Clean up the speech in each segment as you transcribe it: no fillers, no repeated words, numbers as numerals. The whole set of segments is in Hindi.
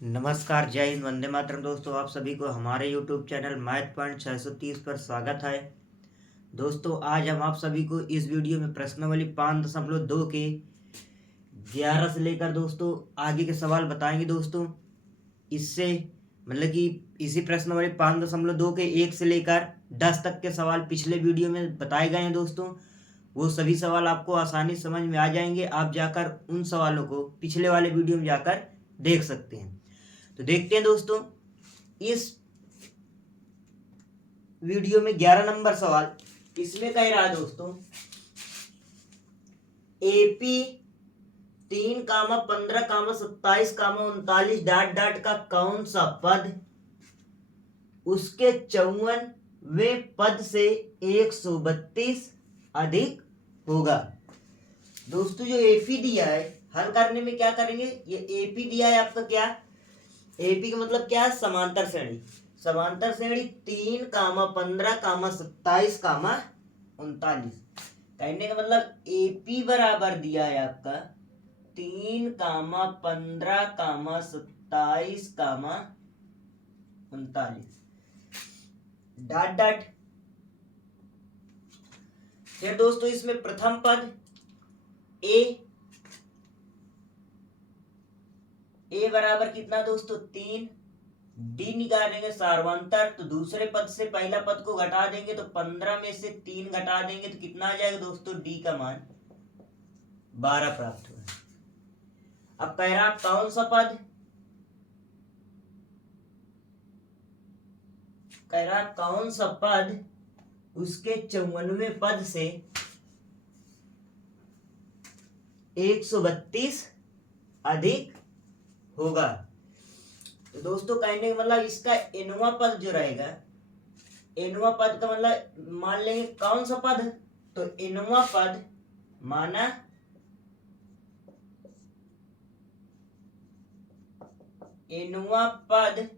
नमस्कार, जय हिंद, वंदे मातरम। दोस्तों, आप सभी को हमारे यूट्यूब चैनल मैथ पॉइंट 630 पर स्वागत है। दोस्तों, आज हम आप सभी को इस वीडियो में प्रश्नावली 5.2 के 11 से लेकर दोस्तों आगे के सवाल बताएंगे। दोस्तों, इससे मतलब कि इसी प्रश्नावली 5.2 के 1 से लेकर 10 तक के सवाल पिछले वीडियो में बताए गए हैं। दोस्तों, वो सभी सवाल आपको आसानी समझ में आ जाएंगे। आप जाकर उन सवालों को पिछले वाले वीडियो में जाकर देख सकते हैं। तो देखते हैं दोस्तों, इस वीडियो में 11 नंबर सवाल इसमें कह रहा है दोस्तों, एपी 3, 15, 27, 39 का कौन सा पद उसके 54वें पद से 132 अधिक होगा। दोस्तों, जो एपी दिया है, हल करने में क्या करेंगे, ये एपी दिया है आपका, क्या एपी का मतलब क्या है, समांतर श्रेणी। समांतर श्रेणी 3, 15, 27, 39। कहने का मतलब एपी बराबर दिया है आपका 3, 15, 27, 39। Dot dot. फिर दोस्तों इसमें प्रथम पद ए बराबर कितना दोस्तों 3। डी निकालेंगे सार्वंतर, तो दूसरे पद से पहला पद को घटा देंगे तो 15 में से 3 घटा देंगे तो कितना आ जाएगा दोस्तों, डी का मान 12 प्राप्त हुआ। अब कह रहा कौन सा पद, कह रहा कौन सा पद उसके 54वें पद से 132 अधिक होगा। तो दोस्तों कहने का मतलब इसका एनवा पद जो रहेगा, एनवा पद का मतलब मान लेंगे कौन सा पद, तो एनवा पद माना एनवा पद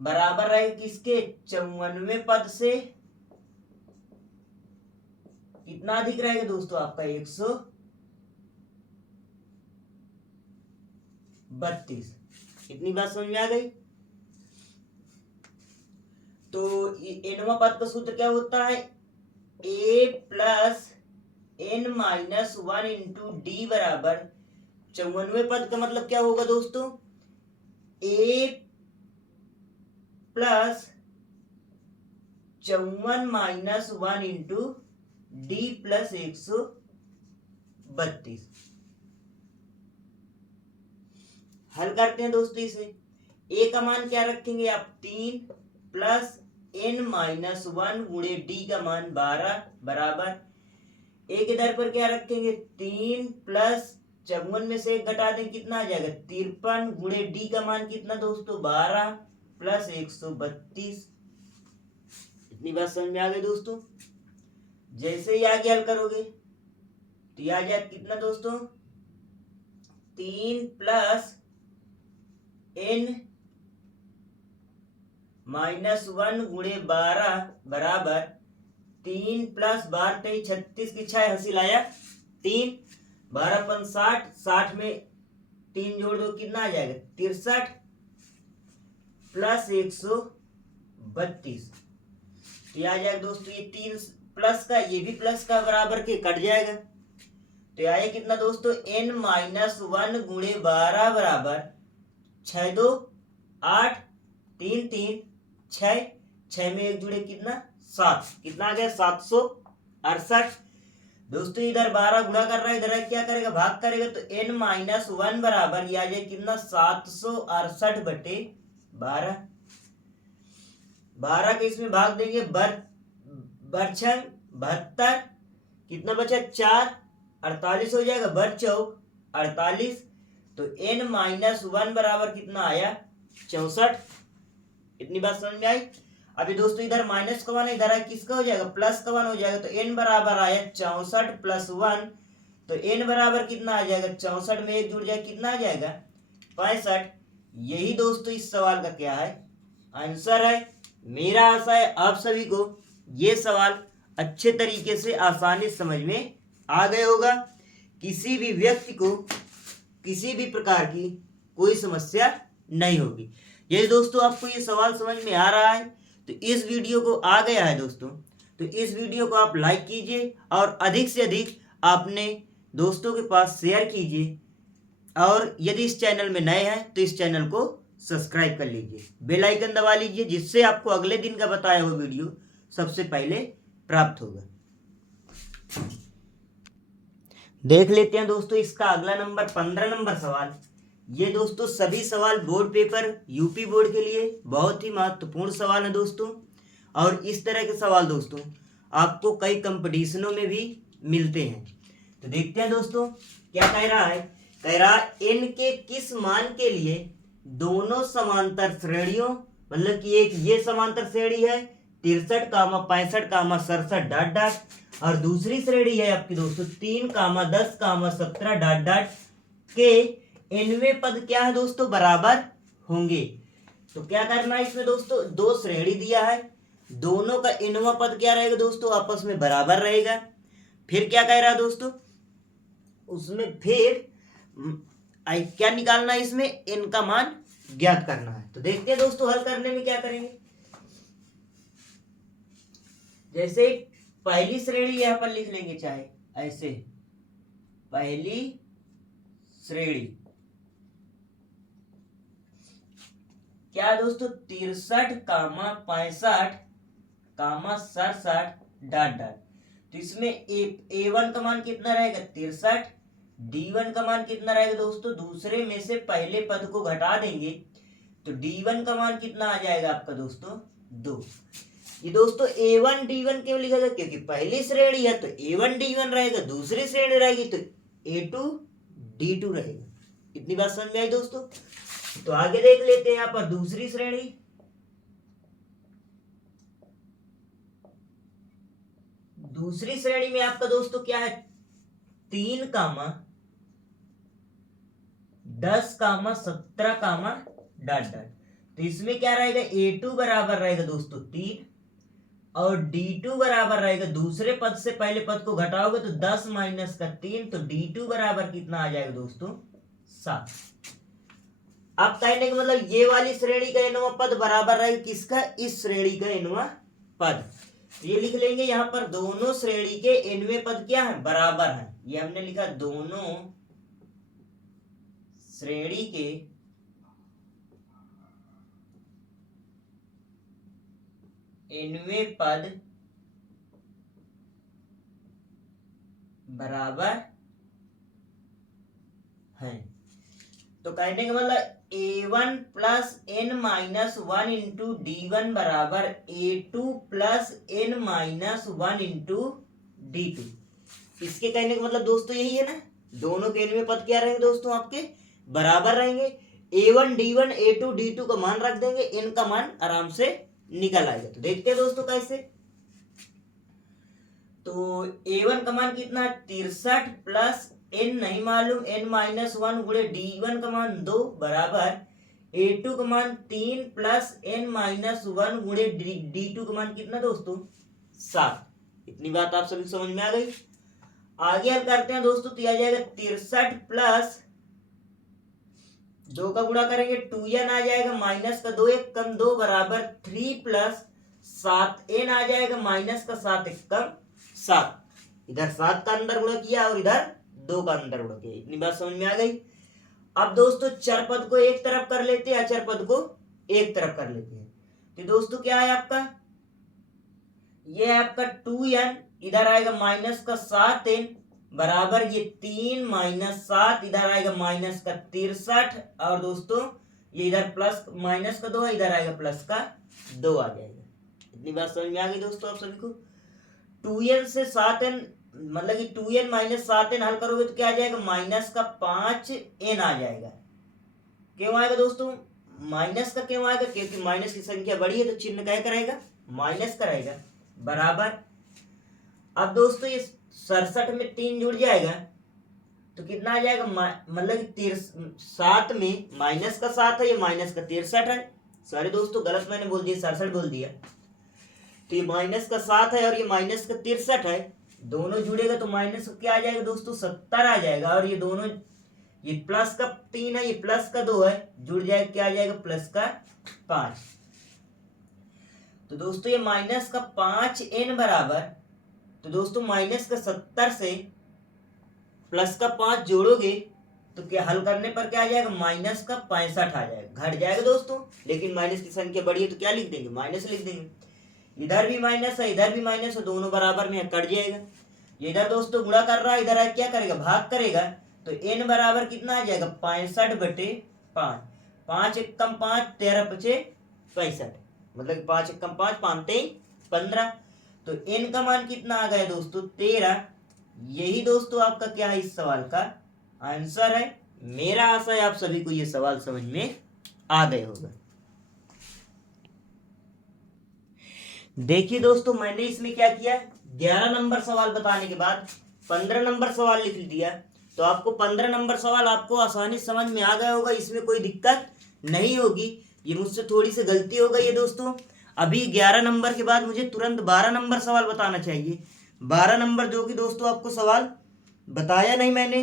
बराबर रहेगा किसके, 54वें पद से कितना अधिक रहेगा दोस्तों, आपका 132। इतनी बात समझ में आ गई। तो एनवा पद का सूत्र क्या होता है, A plus N minus 1 into D बराबर 54वें पद का मतलब क्या होगा दोस्तों, A plus 54 minus 1 into D plus 132। हल करते हैं दोस्तों इसे। ए का मान क्या रखेंगे आप, 3 प्लस एन माइनस 1 गुणे डी का मान 12 बराबर ए के दर पर क्या रखेंगे, 3 प्लस 54 में से 1 घटा दें कितना आ जाएगा, 53 गुणे डी का मान कितना दोस्तों, 12 प्लस 132। इतनी बात समझ में आ गई दोस्तों। जैसे ही आगे हल करोगे तो यह आ जाएगा कितना दोस्तों, 3 प्लस एन माइनस 1 गुणे 12 बराबर 3 प्लस 12 36 की 6 हंसी लाया 3, 12 60, 60 में 3 जोड़ दो कितना आ जाएगा, 63 प्लस 132। तो यह आ जाएगा दोस्तों, ये 3 प्लस का ये भी प्लस का बराबर के कट जाएगा। तो आया कितना दोस्तों, n माइनस 1 गुणे 12 बराबर 6 2 8 3 3 6, 6 में 1 जुड़े कितना 7, कितना आ गया 768। दोस्तों इधर 12 गुणा कर रहा है, इधर क्या करेगा, भाग करेगा, तो n माइनस 1 बराबर ये आ जाए कितना 768 बटे 12। 12 के इसमें भाग देंगे, बरछंग 72, कितना बचा 4, 48 हो जाएगा, बर चौक 48। तो n माइनस 1 बराबर कितना आया 64। इतनी बात समझ में आई। अभी दोस्तों इधर माइनस का वन, इधर किसका हो जाएगा, प्लस का वन हो जाएगा। तो n बराबर आया 64 प्लस 1, तो n बराबर कितना आ जाएगा, 64 में 1 जुड़ जाए कितना आ जाएगा 65। यही दोस्तों इस सवाल का क्या है, आंसर है। मेरा आशा है आप सभी को ये सवाल अच्छे तरीके से आसानी समझ में आ गए होगा। किसी भी व्यक्ति को किसी भी प्रकार की कोई समस्या नहीं होगी। यदि दोस्तों आपको ये सवाल समझ में आ रहा है तो इस वीडियो को आ गया है दोस्तों, तो इस वीडियो को आप लाइक कीजिए और अधिक से अधिक अपने दोस्तों के पास शेयर कीजिए, और यदि इस चैनल में नए हैं तो इस चैनल को सब्सक्राइब कर लीजिए, बेल आइकन दबा लीजिए, जिससे आपको अगले दिन का बताया हुआ वीडियो सबसे पहले प्राप्त होगा। देख लेते हैं दोस्तों इसका अगला नंबर 15 नंबर सवाल। ये दोस्तों सभी सवाल बोर्ड पेपर यूपी बोर्ड के लिए बहुत ही महत्वपूर्ण सवाल है दोस्तों, और इस तरह के सवाल दोस्तों आपको कई कंपटीशनों में भी मिलते हैं। तो देखते हैं दोस्तों क्या कह रहा है। कह रहा है n के किस मान के लिए दोनों समांतर श्रेणियों, मतलब कि एक ये समांतर श्रेणी है 63, 65, 67 डॉट डॉट, और दूसरी श्रेणी है आपकी दोस्तों 3, 10, 17 डॉट डॉट के nवें पद क्या है दोस्तों बराबर होंगे। तो क्या करना है इसमें दोस्तों, दो श्रेणी दिया है, दोनों का nवां पद क्या रहेगा दोस्तों आपस में बराबर रहेगा। फिर क्या कह रहा है दोस्तों, उसमें फिर क्या निकालना है, इसमें n का मान ज्ञात करना है। तो देखते हैं दोस्तों हल करने में क्या करेंगे। जैसे पहली श्रेणी यहां पर लिख लेंगे, चाहे ऐसे पहली श्रेणी क्या दोस्तों 63, 65, 67 डॉट डॉट। तो इसमें A1 का मान कितना रहेगा 63, D1 का मान कितना रहेगा दोस्तों, दूसरे में से पहले पद को घटा देंगे तो D1 का मान कितना आ जाएगा आपका दोस्तों 2। ये दोस्तों A1 D1 क्यों लिखा जाए, क्योंकि पहली श्रेणी है तो A1 D1 रहेगा, दूसरी श्रेणी रहेगी तो A2 D2 रहेगा। इतनी बात समझ में आई दोस्तों। तो आगे देख लेते हैं यहाँ पर दूसरी श्रेणी। दूसरी श्रेणी में आपका दोस्तों क्या है 3, 10, 17 डॉट डॉट। तो इसमें क्या रहेगा A2 बराबर रहेगा दोस्तों 3 और D2 बराबर रहेगा, दूसरे पद से पहले पद को घटाओगे तो 10 माइनस का 3, तो D2 बराबर कितना आ जाएगा दोस्तों 7। अब कहने का मतलब ये वाली श्रेणी का nवां पद बराबर रहेगा किसका, इस श्रेणी का nवां पद। ये लिख लेंगे यहाँ पर दोनों श्रेणी के nवें पद क्या है बराबर है। ये हमने लिखा दोनों श्रेणी के nवें पद बराबर है। तो कहने का मतलब A1 plus n minus 1 into D1 बराबर A2 plus n minus 1 into D2। इसके कहने का मतलब दोस्तों यही है ना, दोनों के nवें पद क्या रहेंगे दोस्तों आपके बराबर रहेंगे। A1 D1 A2 D2 का मान रख देंगे, n का मान आराम से निकल आएगा। तो देखते हैं दोस्तों कैसे। तो A1 का मान कितना है 63 प्लस n नहीं मालूम n माइनस 1 गुणे D1 का मान 2 बराबर A2 का मान 3 प्लस n माइनस 1 गुणे D2 का मान कितना दोस्तों 7। इतनी बात आप सभी समझ में आ गई। आगे हल करते हैं दोस्तों, तो आ जाएगा 63 प्लस 2 का गुणा करेंगे 2n आ जाएगा, माइनस का 2 1 कम 2 बराबर 3 प्लस 7n आ जाएगा, माइनस का 7 1 कम 7। इधर 7 का अंदर गुणा किया और इधर 2 का अंदर गुणा किया। इतनी बात समझ में आ गई। अब दोस्तों चर पद को एक तरफ कर लेते हैं, अचर पद को एक तरफ कर लेते हैं। तो दोस्तों क्या है आपका, ये है आपका 2n, इधर आएगा माइनस का 7n बराबर ये 3 माइनस 7, इधर आएगा माइनस का 63, और दोस्तों ये इधर प्लस माइनस का 2 है, इधर आएगा प्लस का 2 आ जाएगा। इतनी बात समझ में आ गई दोस्तों आप सभी को। 2n से 7n मतलब कि 2n माइनस 7n हल करोगे तो क्या आ जाएगा माइनस का 5n आ जाएगा। क्यों आएगा दोस्तों माइनस का, क्यों आएगा, क्योंकि माइनस की संख्या बड़ी है तो चिन्ह क्या करेगा माइनस का रहेगा बराबर। अब दोस्तों ये 67 में 3 जुड़ जाएगा तो कितना आ जाएगा, मतलब कि 7 में माइनस का 7 है, ये माइनस का 63 है। सॉरी दोस्तों गलत मैंने बोल दिया, 67 बोल दिया। तो ये माइनस का 7 है और ये माइनस का 63 है, दोनों जुड़ेगा तो माइनस क्या आ जाएगा दोस्तों 70 आ जाएगा। और ये दोनों ये प्लस का 3 है, ये प्लस का 2 है, जुड़ जाएगा, क्या आ जाएगा, प्लस का 5। तो दोस्तों ये माइनस का 5n बराबर, तो दोस्तों माइनस का 70 से प्लस का 5 जोड़ोगे तो क्या हल करने पर क्या आ जाएगा, माइनस का 65 आ जाएगा, घट जाएगा दोस्तों। लेकिन माइनस की संख्या बड़ी है तो क्या लिख देंगे, माइनस लिख देंगे। इधर भी माइनस है, इधर भी माइनस है, दोनों बराबर में कट जाएगा। ये इधर दोस्तों गुणा कर रहा है, इधर आके क्या करेगा, भाग करेगा, तो n बराबर कितना आ जाएगा, 65/5। 5 एकम 5, 13 पचे 65, मतलब 5 एकम 5, 5 तेई 15। तो n का मान कितना आ गया दोस्तों, 13। यही दोस्तों आपका क्या है, इस सवाल का आंसर है। मेरा आशा है आप सभी को ये सवाल समझ में आ गए होगा। देखिए दोस्तों, मैंने इसमें क्या किया, 11 नंबर सवाल बताने के बाद 15 नंबर सवाल लिख दिया। तो आपको 15 नंबर सवाल आपको आसानी समझ में आ गया होगा, इसमें कोई दिक्कत नहीं होगी। ये मुझसे थोड़ी सी गलती हो गई है दोस्तों। अभी 11 नंबर के बाद मुझे तुरंत 12 नंबर सवाल बताना चाहिए। 12 नंबर जो कि दोस्तों आपको सवाल बताया नहीं मैंने,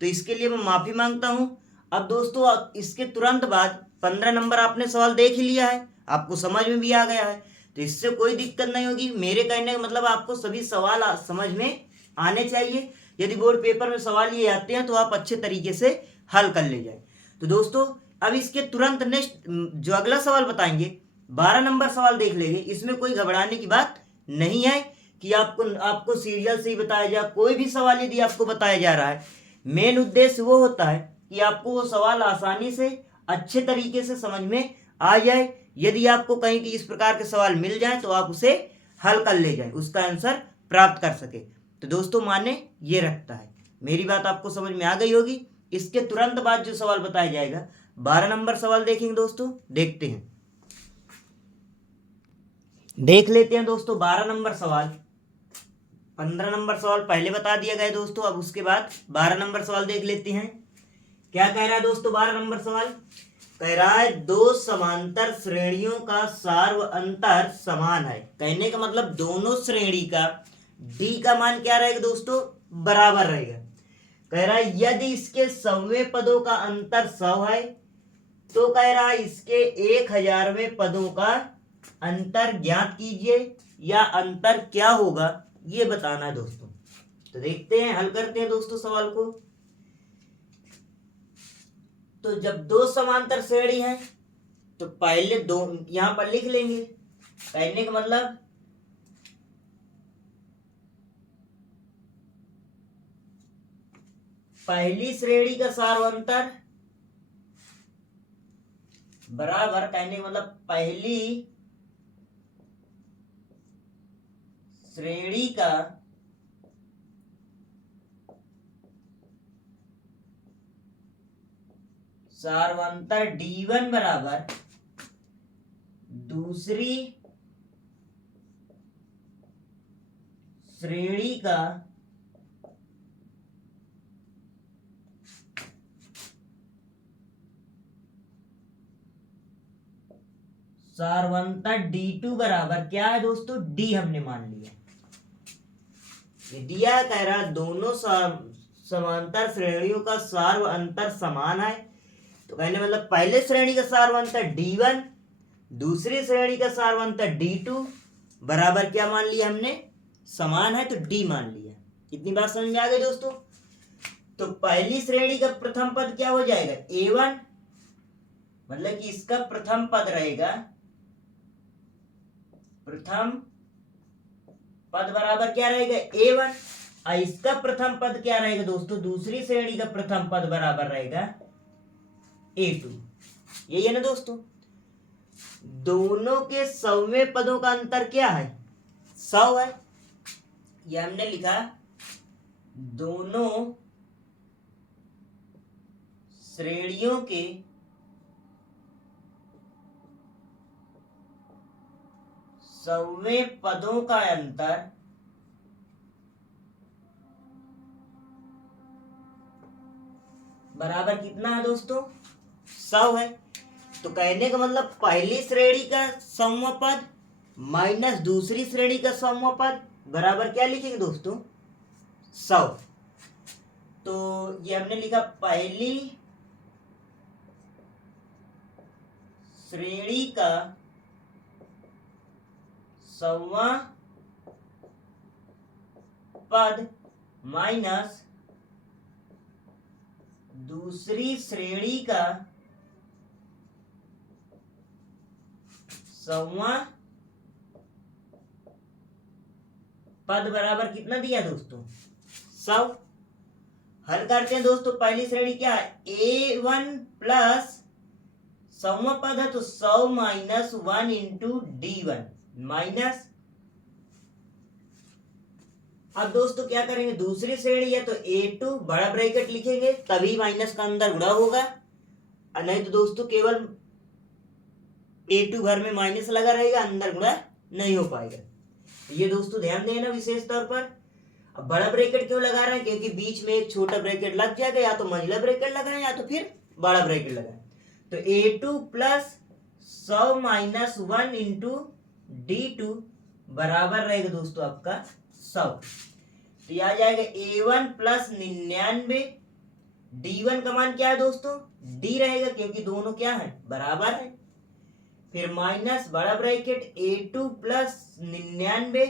तो इसके लिए मैं माफ़ी मांगता हूँ। अब दोस्तों इसके तुरंत बाद 15 नंबर आपने सवाल देख ही लिया है, आपको समझ में भी आ गया है, तो इससे कोई दिक्कत नहीं होगी। मेरे कहने का मतलब आपको सभी सवाल समझ में आने चाहिए। यदि बोर्ड पेपर में सवाल ये आते हैं तो आप अच्छे तरीके से हल कर ले जाए। तो दोस्तों अब इसके तुरंत नेक्स्ट जो अगला सवाल बताएंगे, 12 नंबर सवाल देख लेंगे। इसमें कोई घबराने की बात नहीं है कि आपको सीरियल से ही बताया जाए। कोई भी सवाल यदि आपको बताया जा रहा है, मेन उद्देश्य वो होता है कि आपको वो सवाल आसानी से अच्छे तरीके से समझ में आ जाए। यदि आपको कहीं कि इस प्रकार के सवाल मिल जाए तो आप उसे हल कर ले जाए, उसका आंसर प्राप्त कर सके। तो दोस्तों माने ये रखता है। मेरी बात आपको समझ में आ गई होगी। इसके तुरंत बाद जो सवाल बताया जाएगा, 12 नंबर सवाल देखेंगे दोस्तों, देखते हैं, देख लेते हैं दोस्तों 12 नंबर सवाल। 15 नंबर सवाल पहले बता दिया गया दोस्तों, अब उसके बाद 12 नंबर सवाल देख लेते हैं। क्या कह रहा है दोस्तों 12 नंबर सवाल, कह रहा है दो समांतर श्रेणियों का सार्व अंतर समान है। कहने का मतलब दोनों श्रेणी का d का मान क्या रहेगा दोस्तों, बराबर रहेगा। कह रहा है यदि इसके 100वें पदों का अंतर 100 है, तो कह रहा है इसके 1000वें पदों का अंतर ज्ञात कीजिए, या अंतर क्या होगा ये बताना है दोस्तों। तो देखते हैं, हल करते हैं दोस्तों सवाल को। तो जब दो समांतर श्रेणी है तो पहले दो यहां पर लिख लेंगे। कहने का मतलब पहली श्रेणी का सार्वंतर बराबर, कहने का मतलब पहली श्रेणी का सार्वंतर D1 बराबर दूसरी श्रेणी का सार्वंतर D2 बराबर क्या है दोस्तों, D हमने मान लिया। ये दिया कह रहा दोनों समांतर श्रेणियों का सार्व अंतर समान है। तो कहने मतलब पहले श्रेणी का सार्वंतर D1, दूसरी श्रेणी का सार्वंतर D2 बराबर क्या मान लिया हमने, समान है, तो D मान लिया। कितनी बात समझ में आ गई दोस्तों। तो पहली श्रेणी का प्रथम पद क्या हो जाएगा, A1, मतलब कि इसका प्रथम पद रहेगा, प्रथम पद बराबर क्या रहेगा A1, और इसका प्रथम पद क्या रहेगा दोस्तों, दूसरी श्रेणी का प्रथम पद बराबर रहेगा A2। यही है ना दोस्तों। दोनों के 100वें पदों का अंतर क्या है, 100 है। यह हमने लिखा दोनों श्रेणियों के 100वें पदों का अंतर बराबर कितना है दोस्तों, 100 है। तो कहने का मतलब पहली श्रेणी का 100वां पद माइनस दूसरी श्रेणी का 100वां पद बराबर क्या लिखेंगे दोस्तों, 100। तो ये हमने लिखा पहली श्रेणी का 100वां पद माइनस दूसरी श्रेणी का 100वां पद बराबर कितना दिया दोस्तों 100। हल करते हैं दोस्तों। पहली श्रेणी क्या है A1 प्लस 100वां पद है तो 100 माइनस 1 इंटू D1 माइनस। अब दोस्तों क्या करेंगे दूसरी श्रेणी है तो A2 बड़ा ब्रैकेट लिखेंगे तभी माइनस का अंदर गुणा होगा, नहीं तो दोस्तों केवल A2 घर में माइनस लगा रहेगा अंदर गुणा नहीं हो पाएगा। ये दोस्तों ध्यान देना विशेष तौर पर। अब बड़ा ब्रैकेट क्यों लगा रहे हैं क्योंकि बीच में एक छोटा ब्रैकेट लग जाएगा, या तो मंझला ब्रैकेट लगाएं या तो फिर बड़ा ब्रैकेट लगाएं। तो A2 plus 100 minus 1 into D2 बराबर रहेगा दोस्तों आपका 100। तो यह आ जाएगा A1 प्लस 99। D1 का मान क्या है दोस्तों D रहेगा क्योंकि दोनों क्या है बराबर है। फिर माइनस बड़ा ब्रैकेट A2 प्लस 99।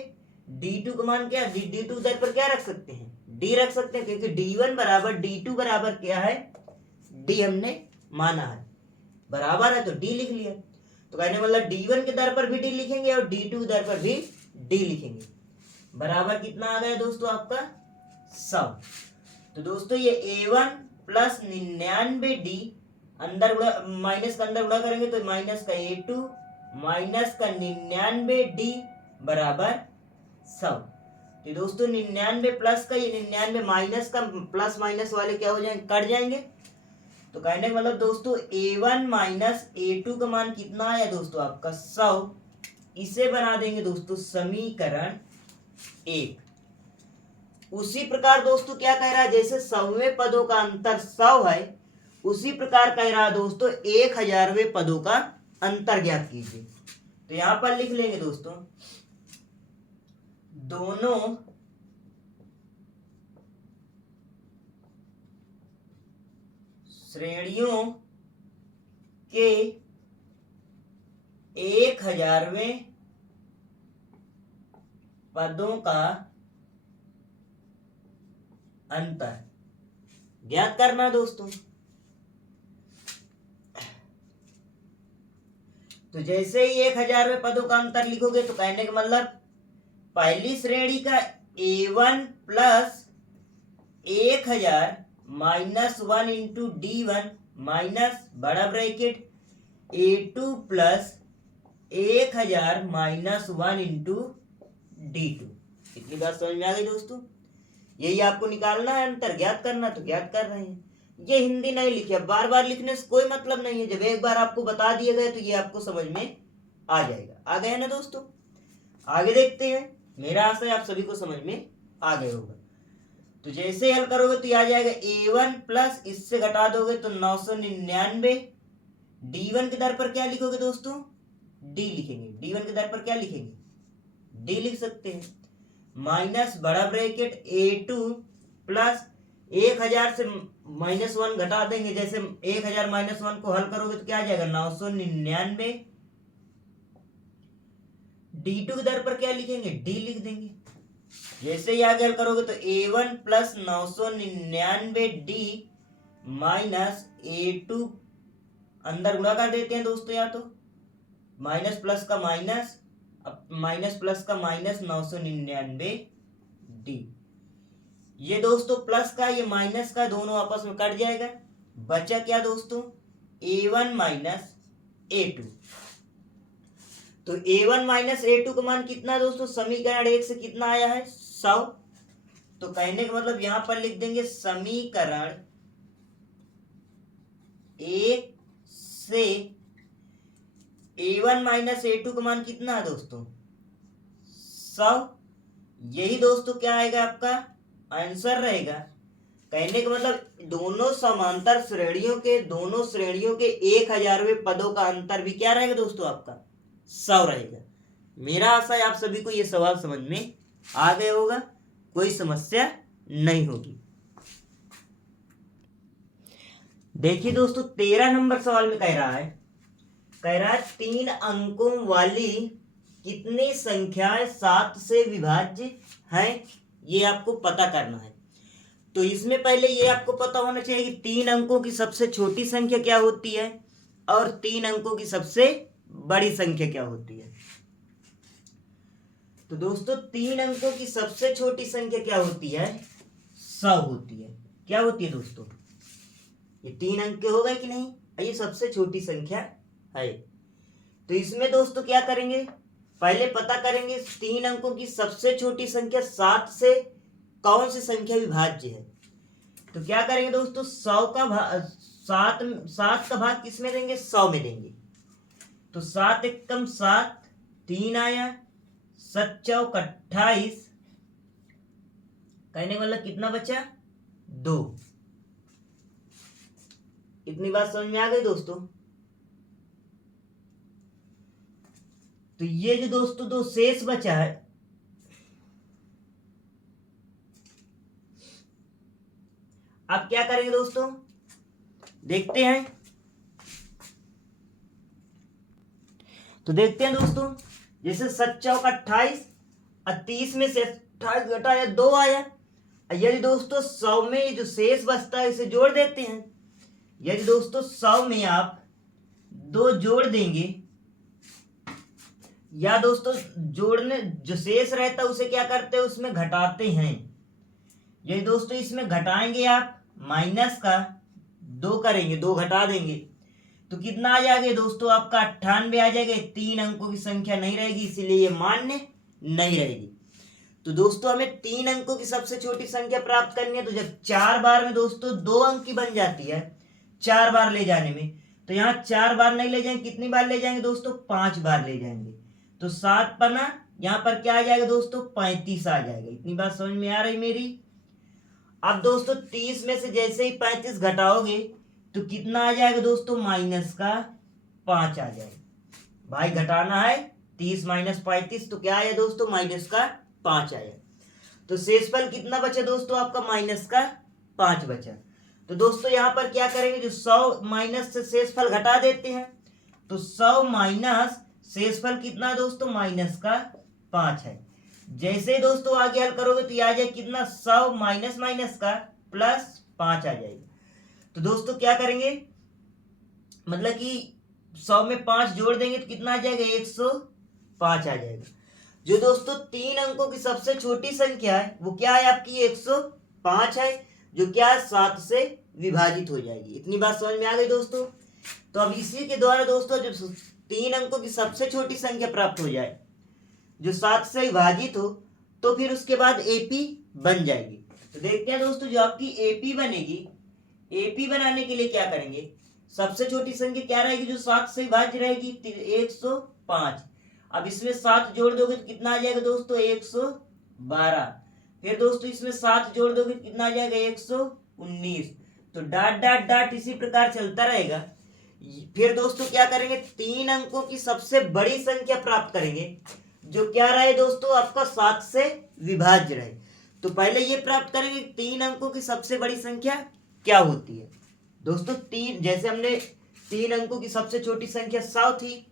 D2 का मान क्या है D2 उधर पर क्या रख सकते हैं D रख सकते हैं क्योंकि D1 बराबर D2 बराबर क्या है D हमने माना है बराबर है तो D लिख लिया। तो कहने मतलब D1 के दर पर भी D लिखेंगे और D2 दर पर भी D लिखेंगे। बराबर कितना आ गया दोस्तों आपका 100। तो दोस्तों ये A1 प्लस 99D अंदर गुणा माइनस का अंदर गुणा करेंगे तो माइनस का A2 माइनस का 99D बराबर 100। तो दोस्तों 99 प्लस का ये 99 माइनस का प्लस माइनस वाले क्या हो जाएंगे कट जाएंगे। तो कहने का मतलब दोस्तों A1 माइनस A2 का मान कितना आया दोस्तों आपका 100। इसे बना देंगे दोस्तों समीकरण 1। उसी प्रकार दोस्तों क्या कह रहा है जैसे 100वें पदों का अंतर 100 है उसी प्रकार कह रहा है दोस्तों 1000वें पदों का अंतर ज्ञात कीजिए। तो यहां पर लिख लेंगे दोस्तों दोनों श्रेणियों के 1000वें पदों का अंतर ज्ञात करना दोस्तों। तो जैसे ही 1000वें पदों का अंतर लिखोगे तो कहने का मतलब पहली श्रेणी का A1 plus 1000 minus 1 into D1 minus बड़ा bracket A2 plus 1000 minus 1 into D2। इतनी बात समझ में आ गई दोस्तों। यही आपको निकालना है अंतर ज्ञात करना तो ज्ञात कर रहे हैं। ये हिंदी नहीं लिखी, बार बार लिखने से कोई मतलब नहीं है। जब एक बार आपको बता दिए गए तो ये आपको समझ में आ जाएगा। आ गया ना दोस्तों। आगे देखते हैं। मेरा आशा है आप सभी को समझ में आ गया होगा। तो जैसे हल करोगे तो आ जाएगा A1 प्लस इससे घटा दोगे तो 999। D1 के दर पर क्या लिखोगे दोस्तों D लिखेंगे। D1 के दर पर क्या लिखेंगे D लिख सकते हैं माइनस बड़ा ब्रैकेट A2 प्लस 1000 से माइनस 1 घटा देंगे। जैसे 1000 माइनस 1 को हल करोगे तो क्या आ जाएगा 999। D2 के दर पर क्या लिखेंगे D लिख देंगे। जैसे ही आगे हल करोगे तो A1 plus 999D minus A2 अंदर गुणा कर देते हैं दोस्तों, या तो माइनस प्लस का माइनस माइनस प्लस का माइनस 999D। ये दोस्तों प्लस का ये माइनस का दोनों आपस में कट जाएगा। बचा क्या दोस्तों A1 माइनस A2। तो A1 माइनस A2 का मान कितना दोस्तों समीकरण 1 से कितना आया है 100। तो कहने का मतलब यहां पर लिख देंगे समीकरण 1 से A1 माइनस A2 का मान कितना है दोस्तों 100। यही दोस्तों क्या आएगा आपका आंसर रहेगा। कहने का मतलब दोनों समांतर श्रेणियों के 1000वें पदों का अंतर भी क्या रहेगा दोस्तों आपका 100 रहेगा। मेरा आशा है आप सभी को यह सवाल समझ में आ गया होगा, कोई समस्या नहीं होगी। देखिए दोस्तों 13 नंबर सवाल में कह रहा है 3 अंकों वाली कितनी संख्याएं 7 से विभाज्य हैं, ये आपको पता करना है। तो इसमें पहले ये आपको पता होना चाहिए कि 3 अंकों की सबसे छोटी संख्या क्या होती है और 3 अंकों की सबसे बड़ी संख्या क्या होती है। तो दोस्तों 3 अंकों की सबसे छोटी संख्या क्या होती है, 100 होती है। क्या होती है दोस्तों, ये 3 अंक हो गए कि नहीं, ये सबसे छोटी संख्या है। तो इसमें दोस्तों क्या करेंगे, पहले पता करेंगे 3 अंकों की सबसे छोटी संख्या 7 से कौन सी संख्या विभाज्य है। तो क्या करेंगे दोस्तों, 7 का भाग किस में देंगे, 100 में देंगे। तो 7 एकम 7, 3 आया, 7 चौक 28, कहने वाला कितना बचा, 2। इतनी बात समझ में आ गई दोस्तों। तो ये जो दोस्तों 2 शेष बचा है, अब क्या करेंगे दोस्तों, देखते हैं। तो देखते हैं दोस्तों, जैसे 7 चौक 28 और 30 में से 28 घटाया 2 आया। यदि दोस्तों 100 में जो शेष बचता है इसे जोड़ देते हैं। यदि दोस्तों 100 में आप 2 जोड़ देंगे, या दोस्तों जोड़ने जो शेष रहता है उसे क्या करते हैं, उसमें घटाते हैं। यदि दोस्तों इसमें घटाएंगे आप माइनस का 2 करेंगे, 2 घटा देंगे तो कितना आ जाएगा दोस्तों, आपका 98 आ जाएगा। 3 अंकों की संख्या नहीं रहेगी, इसीलिए ये मान्य नहीं रहेगी। तो दोस्तों हमें 3 अंकों की सबसे छोटी संख्या प्राप्त करनी है। तो जब 4 बार में दोस्तों 2 अंक की बन जाती है, 4 बार ले जाने में, तो यहाँ 4 बार नहीं ले जाएंगे, कितनी बार ले जाएंगे दोस्तों, 5 बार ले जाएंगे। तो 7 पना यहाँ पर क्या आ जाएगा दोस्तों, 35 आ जाएगा। इतनी बात समझ में आ रही मेरी। अब दोस्तों 30 में से जैसे ही 35 घटाओगे तो कितना आ जाएगा दोस्तों, माइनस का 5 आ जाएगा। भाई घटाना है, 30 माइनस 35 तो क्या आया दोस्तों, माइनस का 5 आया। तो शेषफल कितना बचा दोस्तों, आपका माइनस का 5 बचा। तो दोस्तों यहाँ पर क्या करेंगे, जो 100 माइनस से शेषफल घटा देते हैं। तो 100 माइनस शेषफल कितना दोस्तों, माइनस का 5 है। जैसे ही दोस्तों आगे हल करोगे तो आ जाए कितना, 100 माइनस माइनस का प्लस 5 आ जाएगा। तो दोस्तों क्या करेंगे, मतलब कि 100 में 5 जोड़ देंगे तो कितना आ जाएगा, 105 आ जाएगा। जो दोस्तों 3 अंकों की सबसे छोटी संख्या है वो क्या है आपकी, 105 है, जो क्या है 7 से विभाजित हो जाएगी। इतनी बात समझ में आ गई दोस्तों। तो अब इसी के द्वारा दोस्तों जब 3 अंकों की सबसे छोटी संख्या प्राप्त हो जाए जो 7 से विभाजित हो, तो फिर उसके बाद एपी बन जाएगी। तो देखते हैं दोस्तों, जो आपकी एपी बनेगी, एपी बनाने के लिए क्या करेंगे, सबसे छोटी संख्या क्या रहेगी, जो 7 से विभाज्य रहेगी, 105। अब इसमें 7 जोड़ दोगे तो कितना आ जाएगा दोस्तों, 112। फिर दोस्तों इसमें 7 जोड़ दोगे तो कितना आ जाएगा, 119। तो डाट डाट डाट इसी प्रकार चलता रहेगा। फिर दोस्तों क्या करेंगे, 3 अंकों की सबसे बड़ी संख्या प्राप्त करेंगे, जो क्या रहे दोस्तों, आपका 7 से विभाज्य रहे। तो पहले ये प्राप्त करेंगे 3 अंकों की सबसे बड़ी संख्या क्या होती है दोस्तों। 3 जैसे हमने 3 अंकों की सबसे छोटी संख्या 100 थी,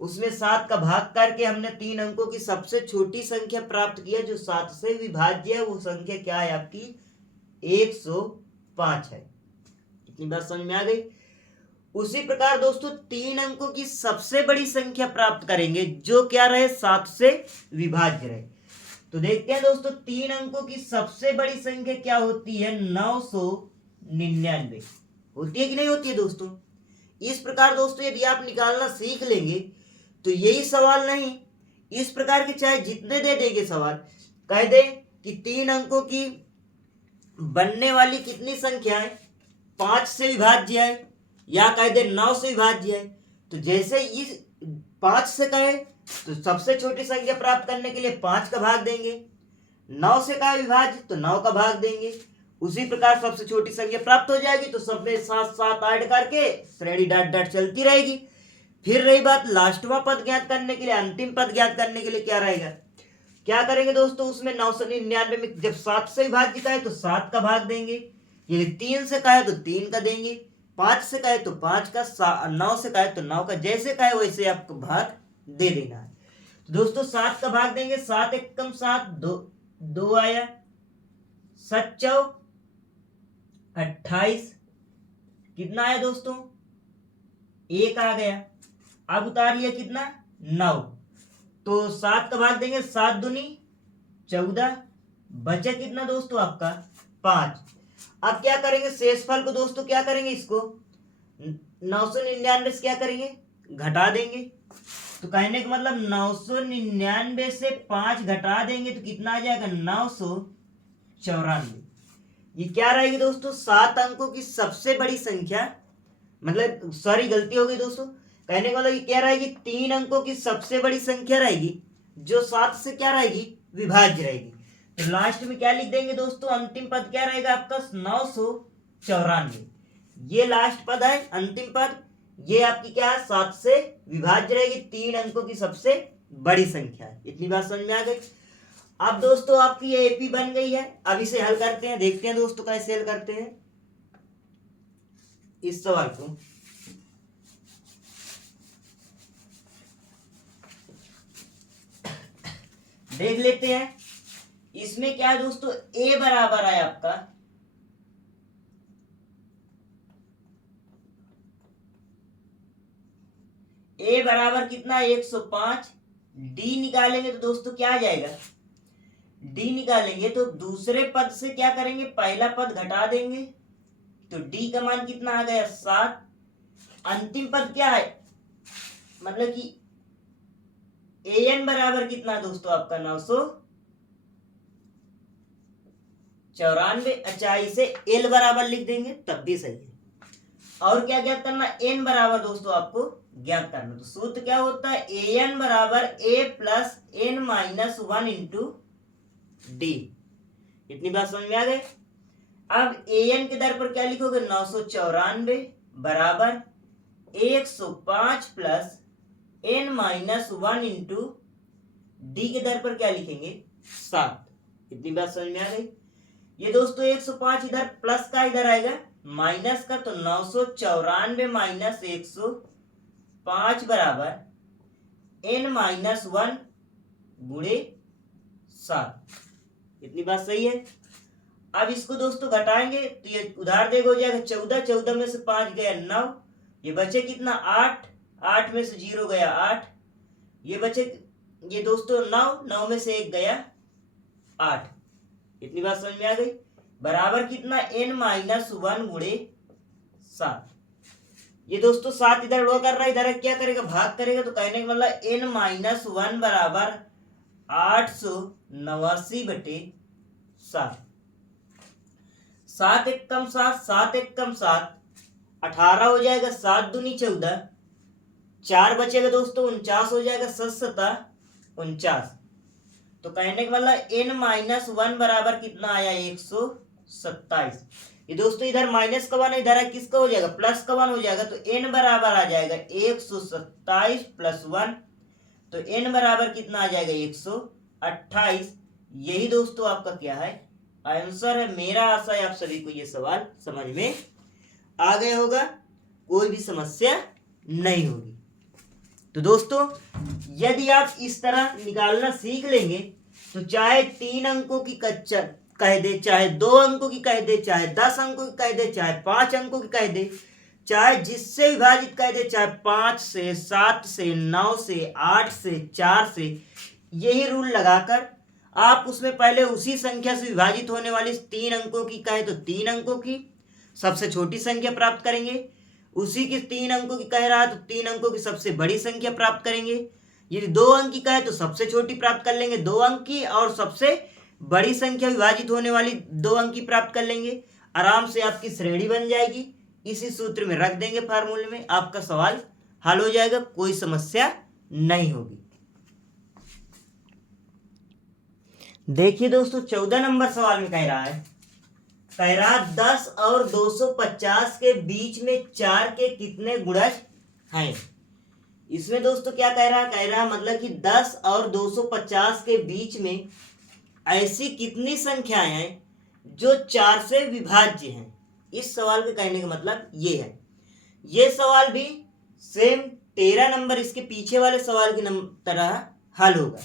उसमें 7 का भाग करके हमने 3 अंकों की सबसे छोटी संख्या प्राप्त किया जो 7 से विभाज्य है। वो संख्या क्या है आपकी, 105 है। इतनी बात समझ में आ गई। उसी प्रकार दोस्तों 3 अंकों की सबसे बड़ी संख्या प्राप्त करेंगे जो क्या रहे, 7 से विभाज्य रहे। तो देखते हैं दोस्तों 3 अंकों की सबसे बड़ी संख्या क्या होती है, 999 होती है कि नहीं होती है दोस्तों। इस प्रकार दोस्तों यदि आप निकालना सीख लेंगे तो यही सवाल नहीं, इस प्रकार के चाहे जितने दे देंगे सवाल, कह दे कि 3 अंकों की बनने वाली कितनी संख्या है, 5 से विभाज्य है, या कह दे 9 से विभाज्य है। तो जैसे इस 5 से कहे तो सबसे छोटी संख्या प्राप्त करने के लिए 5 का भाग देंगे, 9 से कहे विभाज्य तो 9 का भाग देंगे। उसी प्रकार सबसे छोटी संख्या प्राप्त हो जाएगी तो सब में 7 7 ऐड करके श्रेणी डाट डाट चलती रहेगी। फिर रही बात लास्टवा पद ज्ञात करने के लिए, अंतिम पद ज्ञात करने के लिए क्या रहेगा, क्या करेंगे दोस्तों, उसमें 999 में जब 7 से विभाज्य का है तो 7 का भाग देंगे, यदि 3 से कहा है तो 3 का देंगे, 5 से कहे तो 5 का, 9 से कहे तो 9 का, जैसे कहे वैसे आपको भाग दे देना है। तो दोस्तों 7 का भाग देंगे, 7 एकम 7, 2 आया, 7 चौक 28, कितना आया दोस्तों 1 आ गया। अब उतार लिया कितना 9, तो 7 का भाग देंगे, 7 दूनी 14, बचा कितना दोस्तों आपका 5। अब क्या करेंगे शेषफल को दोस्तों, क्या करेंगे इसको 999 से क्या करेंगे घटा देंगे। तो कहने का मतलब 999 से 5 घटा देंगे तो कितना आ जाएगा 994। ये क्या रहेगी दोस्तों 7 अंकों की सबसे बड़ी संख्या, मतलब सॉरी गलती हो गई दोस्तों, कहने का मतलब ये क्या रहेगी 3 अंकों की सबसे बड़ी संख्या रहेगी जो 7 से क्या रहेगी विभाज्य रहेगी। तो लास्ट में क्या लिख देंगे दोस्तों, अंतिम पद क्या रहेगा आपका 994। ये लास्ट पद है अंतिम पद, ये आपकी क्या है 7 से विभाज्य रहेगी, 3 अंकों की सबसे बड़ी संख्या है। इतनी बात समझ में आ गई। अब दोस्तों आपकी ये एपी बन गई है, अब इसे हल करते हैं, देखते हैं दोस्तों कैसे हल करते हैं इस सवाल को। देख लेते हैं इसमें क्या है दोस्तों, ए बराबर है आपका ए बराबर कितना 105, डी निकालेंगे तो दोस्तों क्या आ जाएगा, डी निकालेंगे तो दूसरे पद से क्या करेंगे पहला पद घटा देंगे, तो डी का मान कितना आ गया 7। अंतिम पद क्या है, मतलब कि an बराबर कितना दोस्तों आपका 994। अच्छा इसे l बराबर लिख देंगे तब भी सही है। और क्या ज्ञात करना, n बराबर दोस्तों आपको ज्ञात करना। तो सूत्र क्या होता है, an बराबर a plus n minus 1 into D. इतनी बात समझ में आ गई। अब an के दर पर क्या लिखोगे 994 बराबर 105 plus n minus 1 into D के दर पर क्या लिखेंगे 7। इतनी बात समझ में आ गई। ये दोस्तों 105 इधर प्लस का इधर आएगा माइनस का, तो 994 माइनस 105 बराबर n माइनस 1 गुणे 7। इतनी बात सही है। अब इसको दोस्तों घटाएंगे तो ये उधार देगा हो जाएगा 14, 14 में से 5 गया 9, ये बचे कितना 8, 8 में से 0 गया 8, ये बचे ये दोस्तों 9, 9 में से 1 गया 8। इतनी बात समझ में आ गई। बराबर कितना n माइनस 1 गुणे 7। ये दोस्तों 7 इधर उड़ा कर रहा है, इधर क्या करेगा भाग करेगा, तो कहने का मतलब n माइनस 1 बराबर 889 बटे 7। 7 एकम 7, 7 एकम 7, 18 हो जाएगा, 7 दूनी 14, 4 बचेगा दोस्तों 49 हो जाएगा, 7 सता 49। तो कहने का मतलब n माइनस 1 बराबर कितना आया 127। ये दोस्तों इधर माइनस का 1 इधर किसका हो जाएगा प्लस का 1 हो जाएगा, तो n बराबर आ जाएगा 127 प्लस 1, तो n बराबर कितना आ जाएगा 128। यही दोस्तों आपका क्या है आंसर है। मेरा आशा है आप सभी को ये सवाल समझ में आ गया होगा, कोई भी समस्या नहीं होगी। तो दोस्तों यदि आप इस तरह निकालना सीख लेंगे तो चाहे 3 अंकों की कच्चा कह दे, चाहे 2 अंकों की कह दे, चाहे 10 अंकों की कह दे, चाहे 5 अंकों की कह दे, चाहे जिससे विभाजित कह दे, चाहे 5 से 7 से 9 से 8 से 4 से, यही रूल लगाकर आप उसमें पहले उसी संख्या से विभाजित होने वाली 3 अंकों की कहे तो 3 अंकों की सबसे छोटी संख्या प्राप्त करेंगे, उसी की 3 अंकों की कह रहा है तो 3 अंकों की सबसे बड़ी संख्या प्राप्त करेंगे। यदि 2 अंक की कहे तो सबसे छोटी प्राप्त कर लेंगे 2 अंक की, और सबसे बड़ी संख्या विभाजित होने वाली 2 अंक की प्राप्त कर लेंगे। आराम से आपकी श्रेणी बन जाएगी, इसी सूत्र में रख देंगे फार्मूले में, आपका सवाल हल हो जाएगा, कोई समस्या नहीं होगी। देखिए दोस्तों 14 नंबर सवाल में कह रहा है 10 और 250 के बीच में 4 के कितने गुणज हैं। इसमें दोस्तों क्या कह रहा है मतलब कि 10 और 250 के बीच में ऐसी कितनी संख्याएं हैं जो 4 से विभाज्य हैं। इस सवाल के कहने का मतलब ये है। ये सवाल भी सेम 13 नंबर इसके पीछे वाले सवाल की तरह हल होगा।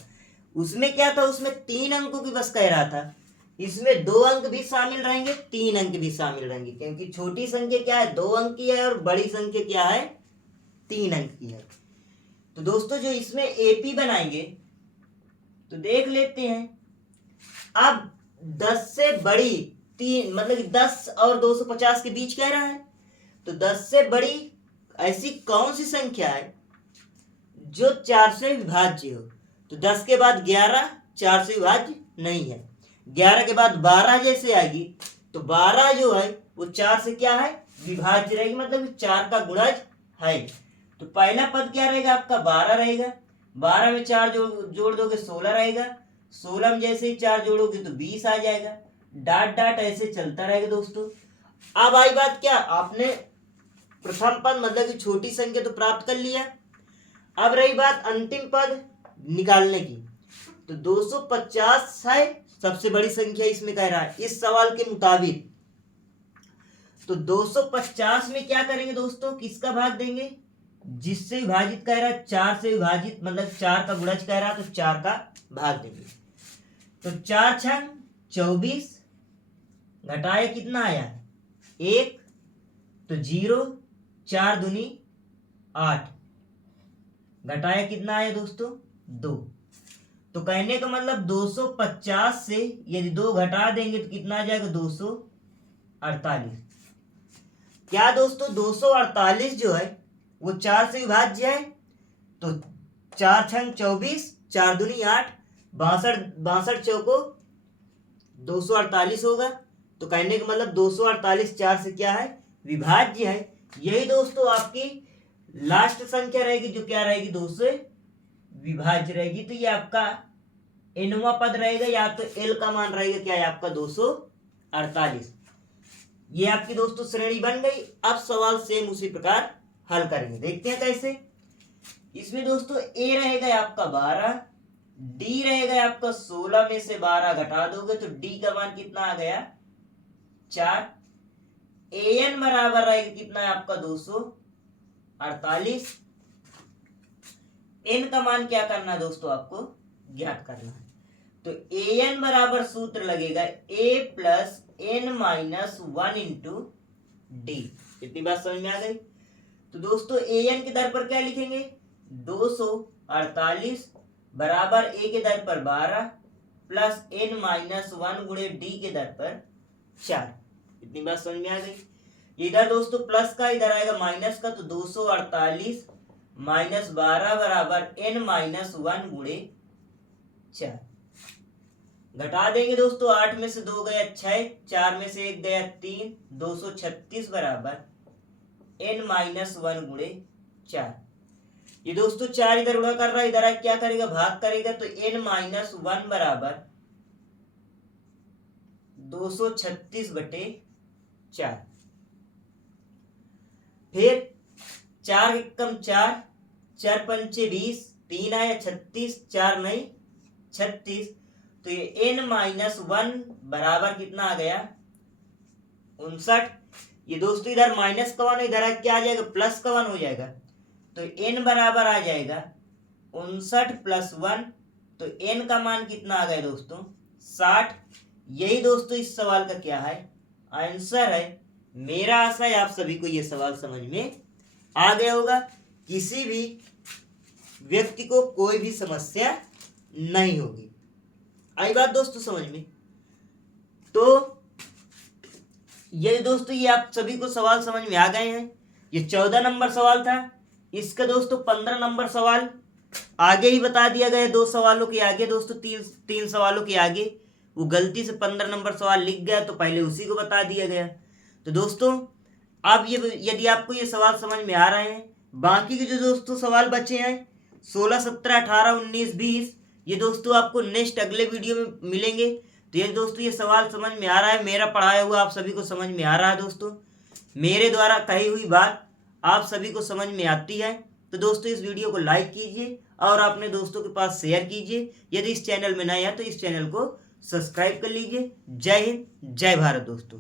उसमें क्या था, उसमें 3 अंकों की बस कह रहा था, इसमें 2 अंक भी शामिल रहेंगे, 3 अंक भी शामिल रहेंगे, क्योंकि छोटी संख्या क्या है 2 अंक की है और बड़ी संख्या क्या है 3 अंक की है। तो दोस्तों जो इसमें एपी बनाएंगे तो देख लेते हैं। अब 10 से बड़ी 3 मतलब 10 और 250 के बीच कह रहा है, तो 10 से बड़ी ऐसी कौन सी संख्या है जो 4 से विभाज्य हो। तो 10 के बाद 11 4 से विभाज्य नहीं है, 11 के बाद 12 जैसे आएगी तो 12 जो है वो 4 से क्या है विभाज्य रहेगी, मतलब 4 का गुणज है। तो पहला पद क्या रहेगा आपका 12 रहेगा, 12 में 4 जोड़ दोगे 16 रहेगा, 16 में जैसे ही 4 जोड़ोगे तो 20 आ जाएगा, डाट डाट ऐसे चलता रहेगा दोस्तों। अब आई बात क्या, आपने प्रथम पद मतलब कि छोटी संख्या तो प्राप्त कर लिया, अब रही बात अंतिम पद निकालने की। तो 250 है सबसे बड़ी संख्या इसमें कह रहा है इस सवाल के मुताबिक। तो 250 में क्या करेंगे दोस्तों, किसका भाग देंगे, जिससे विभाजित कह रहा है 4 से विभाजित मतलब 4 का गुणज कह रहा है तो 4 का भाग देंगे। तो 4 छंग 24, घटाया कितना आया 1, तो 0, 4 दूनी 8, घटाया कितना आया दोस्तों 2। तो कहने का मतलब 250 से यदि 2 घटा देंगे तो कितना आ जाएगा 248। क्या दोस्तों 248 जो है वो 4 से विभाज्य है, तो 4 छंग 24, 4 दूनी 8, 62 चौको 248 होगा। तो कहने का मतलब 248 4 से क्या है विभाज्य है। यही दोस्तों आपकी लास्ट संख्या रहेगी जो क्या रहेगी 2 से विभाज्य रहेगी। तो ये आपका एनवा पद रहेगा, या तो एल का मान रहेगा क्या है आपका 248। ये आपकी दोस्तों श्रेणी बन गई। अब सवाल सेम उसी प्रकार हल करेंगे, देखते हैं कैसे। इसमें दोस्तों ए रहेगा आपका 12, डी रहेगा आपका 16 में से 12 घटा दोगे तो डी का मान कितना आ गया 4, एन बराबर रहेगा कितना है आपका 248, एन का मान क्या करना है दोस्तों आपको ज्ञात करना है। तो एन बराबर सूत्र लगेगा A plus N minus 1 into D. इतनी बात समझ में आ गई। तो दोस्तों एन के दर पर क्या लिखेंगे 248 बराबर ए के दर पर 12 प्लस एन माइनस 1 गुणे डी के दर पर 4। इतनी बात समझ में आ गई। इधर दोस्तों प्लस का इधर आएगा माइनस का, तो 248 माइनस 12 बराबर एन माइनस 1 गुणे 4। घटा देंगे दोस्तों 8 में से 2 गया 6, 4 में से 1 गया 3, 236 बराबर एन माइनस 1 गुणे 4। ये दोस्तों 4 इधर उड़ा कर रहा है, इधर क्या करेगा भाग करेगा, तो एन माइनस 1 बराबर 236 बटे 4। फिर 4 एकम 4, 4 पंचे 20, 3 आया 36, 4 नहीं 36, तो ये एन माइनस 1 बराबर कितना आ गया 59। ये दोस्तों इधर माइनस का 1 इधर क्या आ जाएगा प्लस का 1 हो जाएगा, तो एन बराबर आ जाएगा 59 प्लस 1, तो एन का मान कितना आ गया दोस्तों 60। यही दोस्तों इस सवाल का क्या है आंसर है। मेरा आशा है आप सभी को ये सवाल समझ में आ गया होगा, किसी भी व्यक्ति को कोई भी समस्या नहीं होगी। आई बात दोस्तों समझ में। तो ये दोस्तों ये आप सभी को सवाल समझ में आ गए हैं। ये 14 नंबर सवाल था, इसका दोस्तों 15 नंबर सवाल आगे ही बता दिया गया, 2 सवालों के आगे दोस्तों, 3 सवालों के आगे वो गलती से 15 नंबर सवाल लिख गया, तो पहले उसी को बता दिया गया। तो दोस्तों अब ये यदि आपको ये सवाल समझ में आ रहे हैं, बाकी के जो दोस्तों सवाल बचे हैं 16, 17, 18, 19, 20 ये दोस्तों आपको नेक्स्ट अगले वीडियो में मिलेंगे। तो ये दोस्तों ये सवाल समझ में आ रहा है, मेरा पढ़ाया हुआ आप सभी को समझ में आ रहा है दोस्तों, मेरे द्वारा कही हुई बात आप सभी को समझ में आती है। तो दोस्तों इस वीडियो को लाइक कीजिए और अपने दोस्तों के पास शेयर कीजिए। यदि इस चैनल में नए हैं तो इस चैनल को सब्सक्राइब कर लीजिए। जय हिंद, जय भारत दोस्तों।